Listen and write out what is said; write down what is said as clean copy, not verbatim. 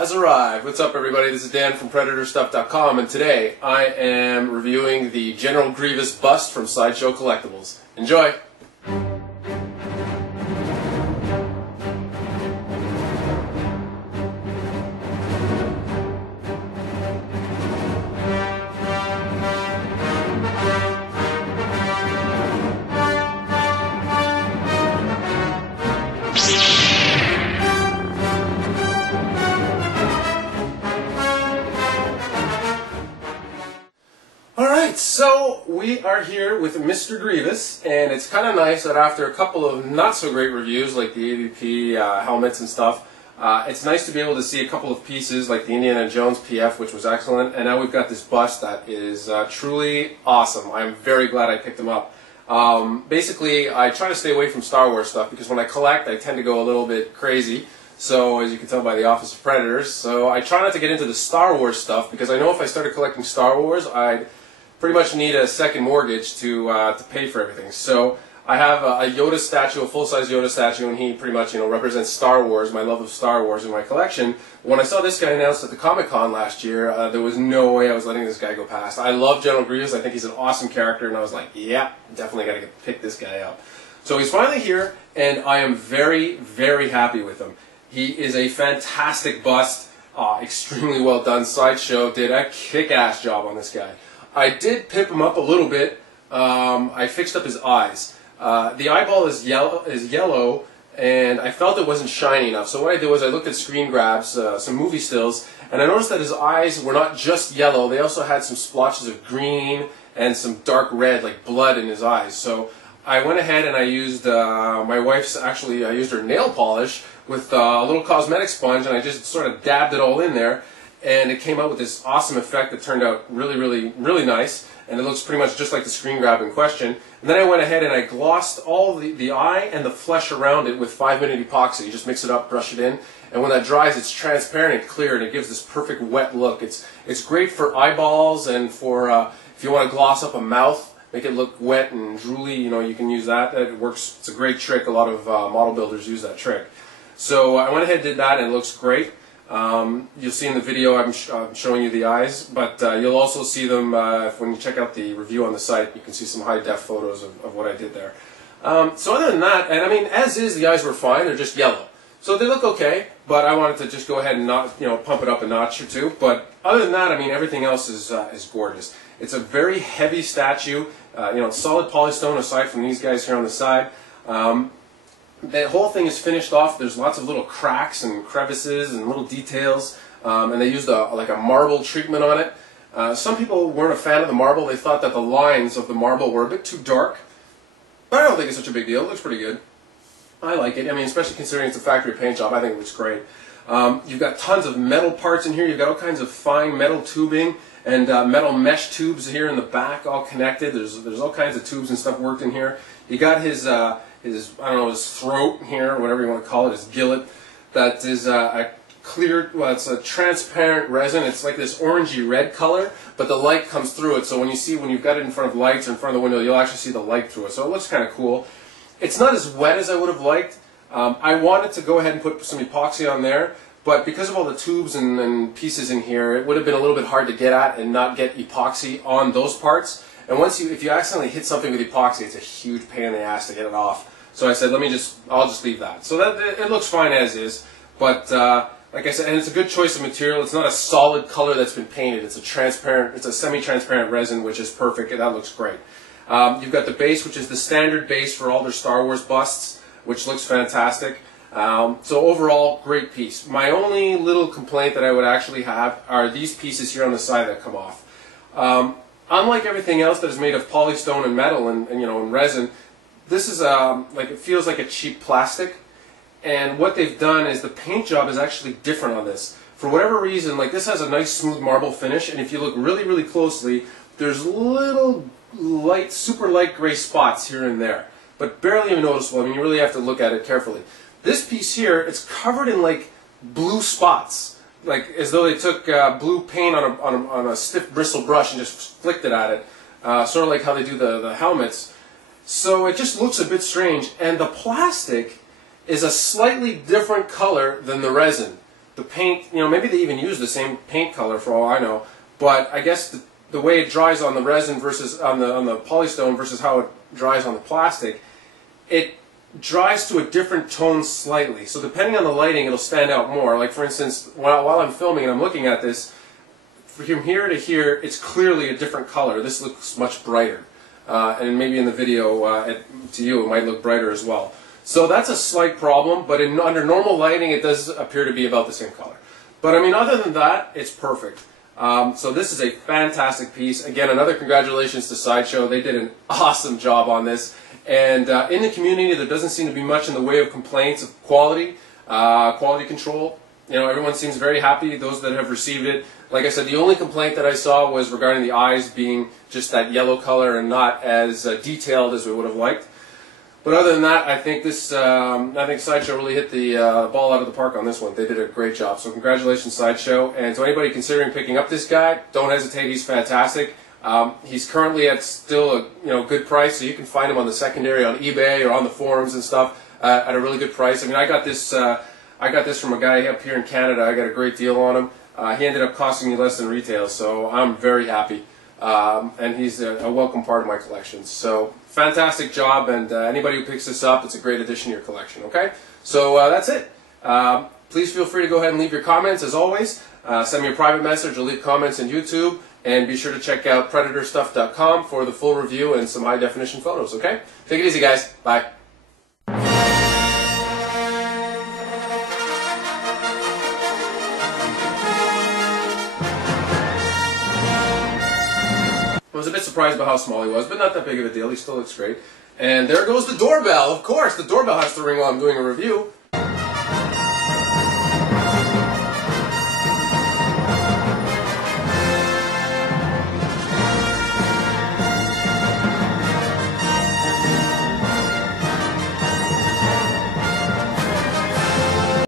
has arrived. What's up, everybody? This is Dan from Predatorstuff.com, and today I am reviewing the General Grievous bust from Sideshow Collectibles. Enjoy! Alright, so we are here with Mr. Grievous, and it's kind of nice that after a couple of not so great reviews like the AVP helmets and stuff, it's nice to be able to see a couple of pieces like the Indiana Jones PF, which was excellent, and now we've got this bust that is truly awesome. I'm very glad I picked him up. Basically, I try to stay away from Star Wars stuff because when I collect, I tend to go a little bit crazy. So, as you can tell by the Office of Predators, so I try not to get into the Star Wars stuff because I know if I started collecting Star Wars, I'd pretty much need a second mortgage to pay for everything. So I have a Yoda statue, a full-size Yoda statue, and he pretty much represents Star Wars, my love of Star Wars in my collection. When I saw this guy announced at the Comic-Con last year, there was no way I was letting this guy go past. I love General Grievous. I think he's an awesome character, and I was like, yeah, definitely got to pick this guy up. So he's finally here, and I am very, very happy with him. He is a fantastic bust, extremely well done. Sideshow did a kick-ass job on this guy. I did pip him up a little bit. I fixed up his eyes. The eyeball is yellow, and I felt it wasn't shiny enough. So what I did was I looked at screen grabs, some movie stills, and I noticed that his eyes were not just yellow. They also had some splotches of green and some dark red, like blood in his eyes. So I went ahead and I used my wife's. Actually, I used her nail polish with a little cosmetic sponge, and I just sort of dabbed it all in there. And it came out with this awesome effect that turned out really, really, really nice. And it looks pretty much just like the screen grab in question. And then I went ahead and I glossed all the eye and the flesh around it with 5-minute epoxy. You just mix it up, brush it in. And when that dries, it's transparent and clear, and it gives this perfect wet look. It's great for eyeballs and for if you want to gloss up a mouth, make it look wet and drooly, you can use that. It works. It's a great trick. A lot of model builders use that trick. So I went ahead and did that, and it looks great. You'll see in the video I'm showing you the eyes, but you'll also see them when you check out the review on the site. You can see some high-def photos of what I did there. So other than that, and I mean, as is, the eyes were fine. They're just yellow. So they look okay, but I wanted to just go ahead and pump it up a notch or two. But other than that, I mean, everything else is gorgeous. It's a very heavy statue. Solid polystone aside from these guys here on the side. The whole thing is finished off. There's lots of little cracks and crevices and little details, and they used like a marble treatment on it. Some people weren't a fan of the marble. They thought that the lines of the marble were a bit too dark, but I don't think it's such a big deal. It looks pretty good. I like it. I mean, especially considering it's a factory paint job, I think it looks great. You've got tons of metal parts in here. You've got all kinds of fine metal tubing and metal mesh tubes here in the back, all connected. There's all kinds of tubes and stuff worked in here. You got his his throat here, whatever you want to call it, his gillet. That is a clear, well, it's a transparent resin. It's like this orangey red color, but the light comes through it. So when you've got it in front of lights or in front of the window, you'll actually see the light through it. So it looks kind of cool. It's not as wet as I would have liked. I wanted to go ahead and put some epoxy on there, but because of all the tubes and pieces in here, it would have been a little bit hard to get at and not get epoxy on those parts. And if you accidentally hit something with epoxy, it's a huge pain in the ass to get it off. So I said, I'll just leave that. So it looks fine as is, but like I said, and it's a good choice of material. It's not a solid color that's been painted. It's a semi-transparent resin, which is perfect, and that looks great. You've got the base, which is the standard base for all their Star Wars busts, which looks fantastic. So overall, great piece. My only little complaint that I would actually have are these pieces here on the side that come off. Unlike everything else that is made of polystone and metal and resin, this is it feels like a cheap plastic. And what they've done is the paint job is actually different on this. For whatever reason, like this has a nice smooth marble finish, and if you look really, really closely, there's little light, super light gray spots here and there, but barely even noticeable. I mean, you really have to look at it carefully. This piece here, it's covered in like blue spots, like as though they took blue paint on a stiff bristle brush and just flicked it at it, sort of like how they do the helmets. So it just looks a bit strange, and the plastic is a slightly different color than the resin. the paint, you know, maybe they even use the same paint color for all I know, but I guess the way it dries on the resin versus on the polystone versus how it dries on the plastic, it dries to a different tone slightly. So depending on the lighting, it'll stand out more. Like for instance, while I'm filming and I'm looking at this, from here to here, it's clearly a different color. This looks much brighter. And maybe in the video, to you, it might look brighter as well. So that's a slight problem, but under normal lighting, it does appear to be about the same color. But I mean, other than that, it's perfect. So this is a fantastic piece. Again, another congratulations to Sideshow. They did an awesome job on this. And in the community, there doesn't seem to be much in the way of complaints of quality, quality control. You know, everyone seems very happy, those that have received it. Like I said, the only complaint that I saw was regarding the eyes being just that yellow color and not as detailed as we would have liked. But other than that, I think Sideshow really hit the ball out of the park on this one. They did a great job. So congratulations, Sideshow. And to anybody considering picking up this guy, don't hesitate. He's fantastic. He's currently at still a good price, so you can find him on the secondary on eBay or on the forums and stuff at a really good price. I mean, I got this from a guy up here in Canada. I got a great deal on him. He ended up costing me less than retail, so I'm very happy. And he's a welcome part of my collection. So fantastic job, and anybody who picks this up, it's a great addition to your collection. Okay, so that's it. Please feel free to go ahead and leave your comments as always. Send me a private message or leave comments on YouTube, and be sure to check out Predatorstuff.com for the full review and some high definition photos. Okay, take it easy, guys. Bye. I was a bit surprised by how small he was, but not that big of a deal. He still looks great. And there goes the doorbell. Of course, the doorbell has to ring while I'm doing a review.